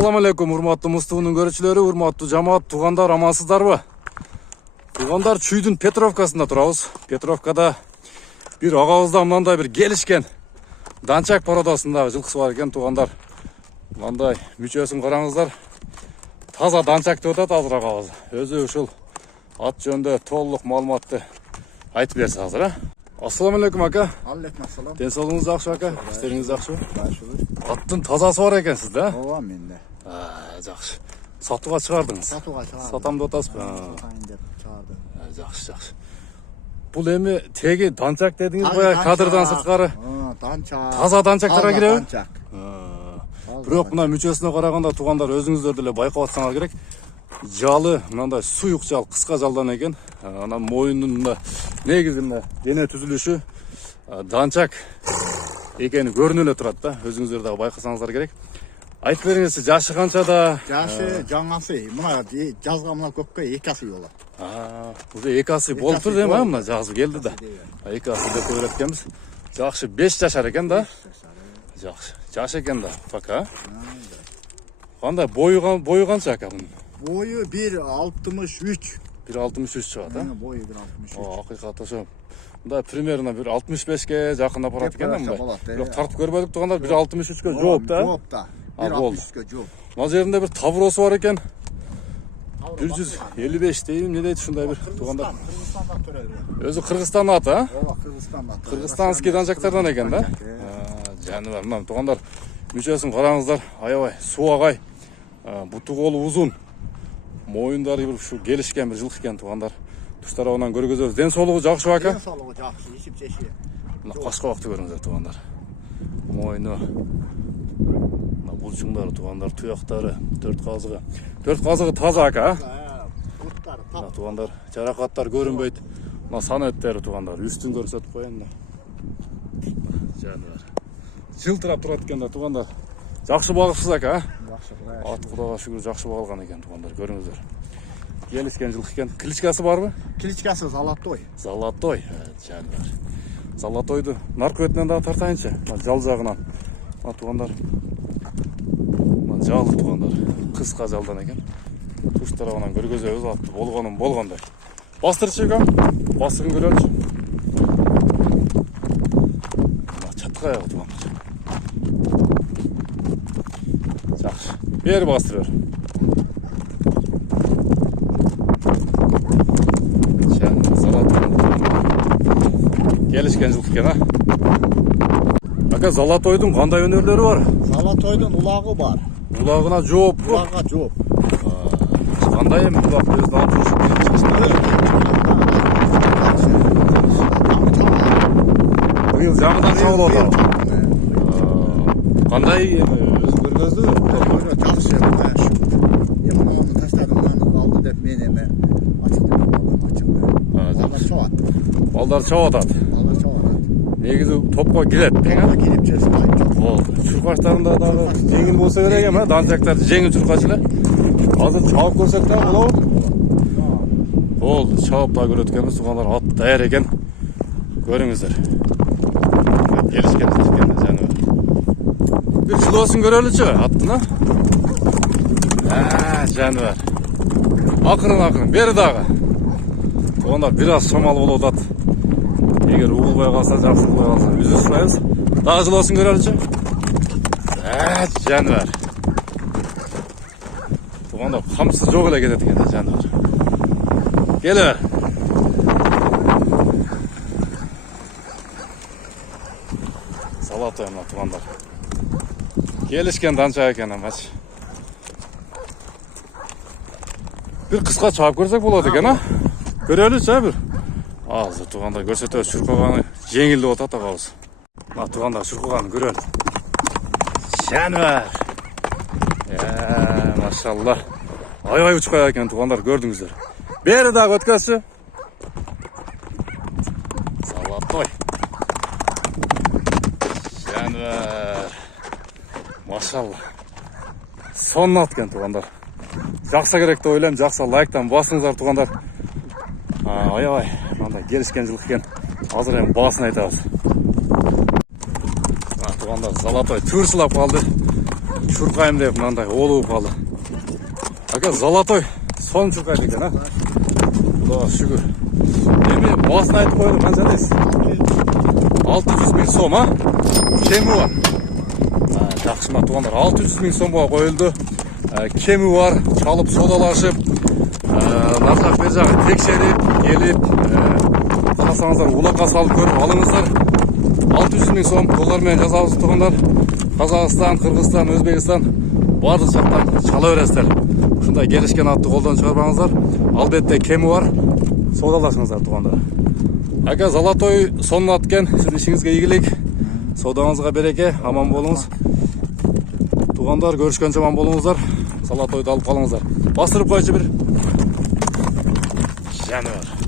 Assalamu alaikum, урматтуу Мустуунун көрүүчүлөрү, урматтуу жамаат, туугандар, амансыздарбы? Туугандар, Чүйдүн Петровкасында турабыз. Петровкада бир агабызда мындай бир келишкен данчак породасындагы жылкысы бар экен, туугандар. Мындай мүчөсүн караңыздар. Таза данчак деп атат азыр агабыз. Өзү ушул ат жөнүндө толук маалыматты айтып берсе азыр, а? Assalamu alaikum aka. Алейкум ассалам. Ден соолугуңуз жакшы aka? Иштериңиз жакшыбы? Жакшы. Аттын тазасы бар экен сизде, а? Ооба, менде. Жакшы. Сатууга чыгардыңыз. Сатууга чыгардым. Сатам деп атасызбы? Сатайын деп чыгардым. Жакшы, жакшы. Бул эми теги данчак дедиңиз го, кадырдан сырткары? Данчак. Таза данчактарга киреби? Данчак. Бирок мына мүчөсүнө караганда туугандар өзүңүздөр деле байкап атсаңар керек. Жалы мындай суюк жал, кыска жалдан экен. Анан моюнунда негизи мына дене түзүлүшү данчак экени көрүнүп эле турат да. Өзүңүздөр дагы байкасаңыздар керек. Айтып бериңизчи, жашы канчада? Жашы жаңасы. Мына жазга мына көккө 2 асый болот. Уже 2 асый болуп тур дейм, мына жазып келди да. 2 асый деп көрөт экенбиз. Жакшы, 5 жашар экен да. Жакшы. Жаш экен да, пока. Кандай бою канча ака бунун? Бою 1.63. 1.63 чыгат, а? Бою 1.63. Акыйкат ошо. Мындай примерно 1.65ке жакында барат экен мындай. Бирок тартып көрбөдүк туугандар, 1.63ке жооп да. Жооп да. 1.63ке жооп. Мына жеринде бир табыросу бар экен. 155 дейм, эмне дейт ушундай бир туугандар. Кыргызстанда төрөлгөн. Өзү Кыргызстан аты, а? Ооба, Кыргызстанда. Кыргызстанский данчактардан экен да. Жаныбар, мына туугандар, мүчөсүн караңыздар, аябай суагай, буту колу узун, моюндары бир ушу келишкен бир жылкы экен туугандар. Туш тарабынан көргөзөбүз. Ден соолугу жакшыбы ака? Ден соолугу жакшы, ичип жеши. Мына кашкабакты көрүңүздөр туугандар. Моюну, мына булчуңдары туугандар, туяктары, 4 казыгы. 4 казыгы таза ака, а? Буттары Мына туугандар, жаракаттар көрүнбөйт. Мына санеттери туугандар, үстүн көрсөтүп коеюн. Жаныбар. Жылтырап турат экен да туугандар. Жакшы багыпсыз ака, а? жакшы. Ат Кудайга шүгүр жакшы багылган экен туугандар, көрүңүздөр. Келишкен жылкы экен. Кличкасы барбы? Кличкасы Золотой. Золотой. Жаныбар. Золотойду наркөтүнөн дагы тартайынчы. Жал жагынан. Мына туугандар. Мына жалы туугандар. Кыска жалдан экен. Туш тарабынан көргөзөбүз атты болгонун болгондой. Бастырчы ака. Басыгын көрөлүчү. Мына чатка аягы туугандар. Жакшы. Бери бастыр бер. Келишкен жылкы экен, а? Ака, Золотойдун кандай өнөрлөрү бар? Золотойдун улагы бар. Улагына жооппу? Улагга жооп. Кандай эми улак өзүн алып быйыл жаңыдан чабылып атабы? Кандай өзү көргөздү? Жакшы. Эми муну таштадым, муну алды деп мен эми ачык деп балдар Балдар чабып атат. Балдар чабып атат. Негизи топко кирет дең, а? Кирип жүрүп Болду. Чуркачтарында дагы жеңил болсо керек эми, данчактар жеңил чуркач эле. Азыр чабып көрсөк да болобу? Болду, чабып да көрөт экенбиз, туугандар, ат даяр экен. Көрүңүздөр. Келишкен экен жаныбар. Бир жылоосун көрөлүчү аттын, а? Жаныбар. Акырын, бери дагы. Туугандар, бир аз шамал болуп атат. Эгер угулбай калса, жакшы кылбай калса, үзүп сұрайбыз. Дагы жылоосун көрөлүчү. Жаныбар. Туугандар, камсы жок эле кетет экен жаныбар. Келе. Золотой мына туугандар. Келишкен данчак экен амачы. Бир кыска чабып көрсөк болот экен, а? Көрөлүчү, а бир? Азыр туугандар көрсөтөбүз, чуркаганы жеңил деп атат агабыз. Мына туугандар чуркаганын көрөлү. Жаныбар. Машалла. Аябай учкай экен туугандар, көрдүңүздөр. Бери дагы өткөзчү. Золотой. Жаныбар. Машалла. Сонун ат экен туугандар. Жакса керек деп ойлойм, жакса лайктан басыңыздар туугандар. Аябай, мындай келишкен жылкы экен. Азыр эми баасын айтабыз. Туугандар, Золотой турсулап калды. чуркайм деп мынандай олуп калды. Ака золотой сон чуркайды экен, а? Кудайга шүгүр. Эми басын айтып коелу, канча дейсиз? 600 000 сом, а? Кеми бар. Жакшы ма туугандар, 600 000 сомго коюлду. Кеми бар, чалып содалашып, нарсак бер жагы текшерип, келип, кааласаңыздар улакка салып көрүп алыңыздар. 600 000 сом доллар менен жазабыз туугандар. Казакстан, Кыргызстан, Өзбекстан бардык жактан чала бересиздер. Ушундай келишкен атты колдон чыгарбаңыздар. Албетте кеми бар. Содалашыңыздар туугандар. Ака золотой сонун ат экен. Сиздин ишиңизге ийгилик. Содаңызга береке, аман болуңуз. Туугандар, көрүшкөнчө аман болуңуздар. Золотойду алып калыңыздар. Бастырып койчу бир. Жаныбар.